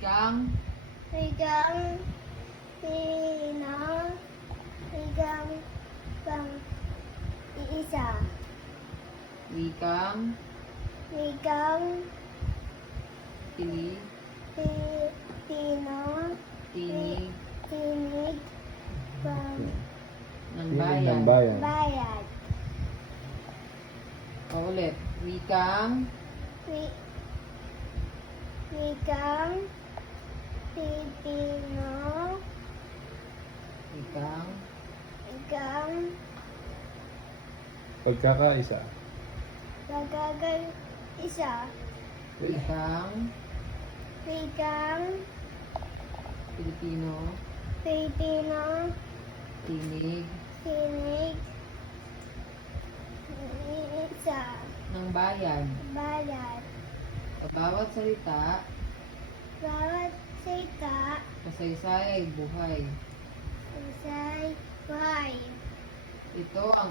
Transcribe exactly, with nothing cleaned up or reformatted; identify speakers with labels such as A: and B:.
A: Wikang
B: Wikang Pino. Wikang pang iisa.
A: Wikang
B: Wikang
A: Pili
B: Pilipino.
A: Tinig
B: Tinig pang
A: ng
C: Tinig
A: bayan.
C: ng bayan.
B: bayan.
A: O ulit. Wikang
B: Wi Wikang Pilipino.
A: Wikang
B: Wikang
C: Pagkakaisa.
B: Pagkagal isa.
A: Wikang
B: Wikang
A: Pilipino
B: Pilipino.
A: Tinig
B: Tinig isa.
A: ng bayan.
B: Bayan.
A: Sa bawat salita,
B: Bawat sita.
A: kasaysay ay buhay.
B: Isay buhay.
A: Ito ang